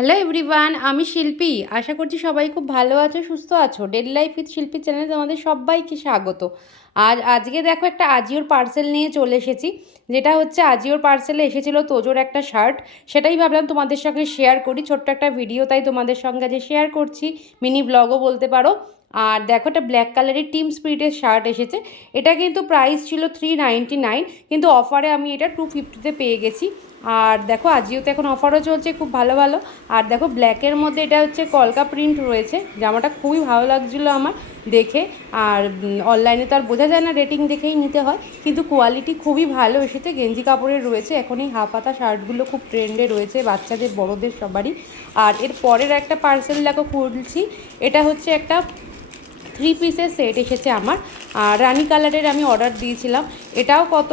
Hello everyone, আমি শিল্পী। আশা করছি সবাই খুব ভালো আছো, সুস্থ আছো। ডেলি লাইফ উইথ শিল্পী চ্যানেলে তোমাদের সবাইকে স্বাগত। আর আজকে দেখো একটা আজিওর পার্সেল নিয়ে চলে এসেছি। যেটা হচ্ছে আজিওর পার্সেলে এসেছিলো তোজোর একটা শার্ট। সেটাই ভাবলাম তোমাদের সঙ্গে শেয়ার করি, ছোট্ট একটা ভিডিও তাই তোমাদের সঙ্গে আজ শেয়ার করছি, মিনি ব্লগও বলতে পারো। আর দেখো একটা ব্ল্যাক কালারের টিম স্পিরিটের শার্ট এসেছে। এটা কিন্তু প্রাইস ছিল 399, কিন্তু অফারে আমি এটা 250-তে পেয়ে গেছি। আর দেখো আজিওতে এখন অফারও চলছে খুব ভালো ভালো। আর দেখো ব্ল্যাকের মধ্যে এটা হচ্ছে কলকা প্রিন্ট রয়েছে। জামাটা খুবই ভালো লাগছিলো আমার দেখে। আর অনলাইনে তো আর বোঝা যায় না, রেটিং দেখেই নিতে হয়, কিন্তু কোয়ালিটি খুবই ভালো এসেছে। গেঞ্জি কাপড়ের রয়েছে। এখন এই হাফ হাতা শার্টগুলো খুব ট্রেন্ডে রয়েছে, বাচ্চাদের বড়োদের সবারই। আর এর পরের একটা পার্সেল দেখো খুলছি। এটা হচ্ছে একটা 3 পিসের সেট এসেছে আমার। আর রানি কালারের আমি অর্ডার দিয়েছিলাম। এটাও কত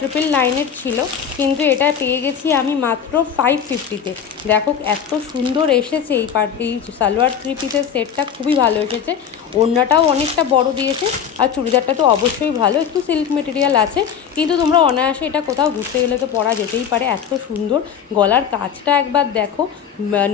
999-এর ছিল, কিন্তু এটা পেয়ে গেছি আমি মাত্র 550-তে। দেখো এত সুন্দর এসেছে এই সালোয়ার 3 পিসের সেটটা, খুবই ভালো এসেছে। ওড়নাটাও অনেকটা বড় দিয়েছে। আর চুড়িদারটা তো অবশ্যই ভালো, একটু সিল্ক মেটেরিয়াল আছে, কিন্তু তোমরা অনায়াসে এটা কোথাও ঘুরতে গেলে তো পরা যেতেই পারে। এত সুন্দর গলার কাজটা একবার দেখো,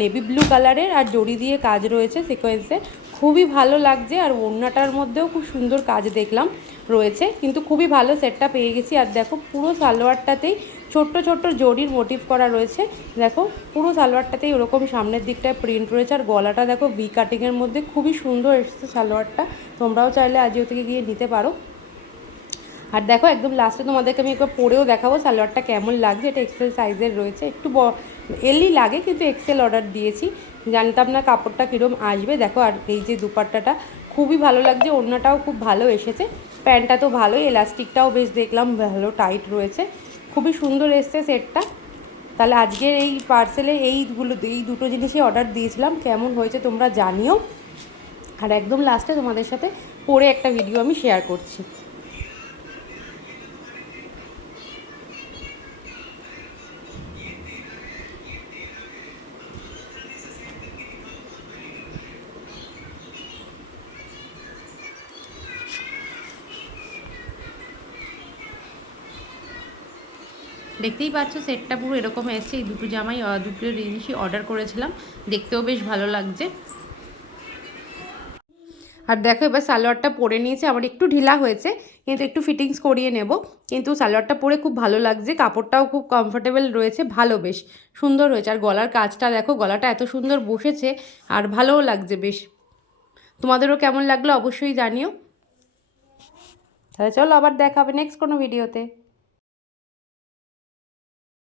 নেভি ব্লু কালারের আর জড়ি দিয়ে কাজ রয়েছে সিকোয়েন্সে, খুবই ভালো লাগছে। আর ওড়নাটার মধ্যেও খুব সুন্দর কাজ দেখলাম রয়েছে, কিন্তু খুবই ভালো সেটটা পেয়ে গেছি। আর দেখো পুরো সালোয়ারটাতেই ছোট্ট ছোট্ট জরির মোটিভ করা রয়েছে। দেখো পুরো সালোয়ারটাতেই ওরকম সামনের দিকটায় প্রিন্ট রয়েছে। আর গলাটা দেখো ভি কাটিংয়ের মধ্যে খুবই সুন্দর এসেছে সালোয়ারটা। তোমরাও চাইলে আজিও থেকে গিয়ে নিতে পারো। আর দেখো একদম লাস্টে তোমাদেরকে আমি একবার পরেও দেখাবো সালোয়ারটা কেমন লাগছে। এটা এক্সেল সাইজের রয়েছে, একটু এলই লাগে, কিন্তু এক্সেল অর্ডার দিয়েছি, জানতাম না কাপড়টা কীরকম আসবে। দেখো আর এই যে দুপাট্টাটা খুবই ভালো লাগছে, ওড়নাটাও খুব ভালো এসেছে, প্যান্টটা তো ভালোই, এলাস্টিকটাও বেশ দেখলাম ভালো টাইট রয়েছে, খুবই সুন্দর এসছে সেটটা। তাহলে আজকের এই পার্সেলে এই দুটো জিনিসই অর্ডার দিয়েছিলাম, কেমন হয়েছে তোমরা জানিও। আর একদম লাস্টে তোমাদের সাথে পরে একটা ভিডিও আমি শেয়ার করছি। দেখতেই পাচ্ছ সেটটা পুরো এরকম এসছে। এই দুটো জামাই দুটো জিনিসই অর্ডার করেছিলাম, দেখতেও বেশ ভালো লাগছে। আর দেখো এবার সালোয়ারটা পরে নিয়েছে, আমার একটু ঢিলা হয়েছে, কিন্তু একটু ফিটিংস করিয়ে নেব। কিন্তু সালোয়ারটা পরে খুব ভালো লাগছে, কাপড়টাও খুব কমফোর্টেবল রয়েছে, ভালো বেশ সুন্দর হয়েছে। আর গলার কাজটা দেখো, গলাটা এত সুন্দর বসেছে, আর ভালোও লাগছে বেশ। তোমাদেরও কেমন লাগলো অবশ্যই জানিও। তাহলে চলো আবার দেখা হবে নেক্সট কোনো ভিডিওতে।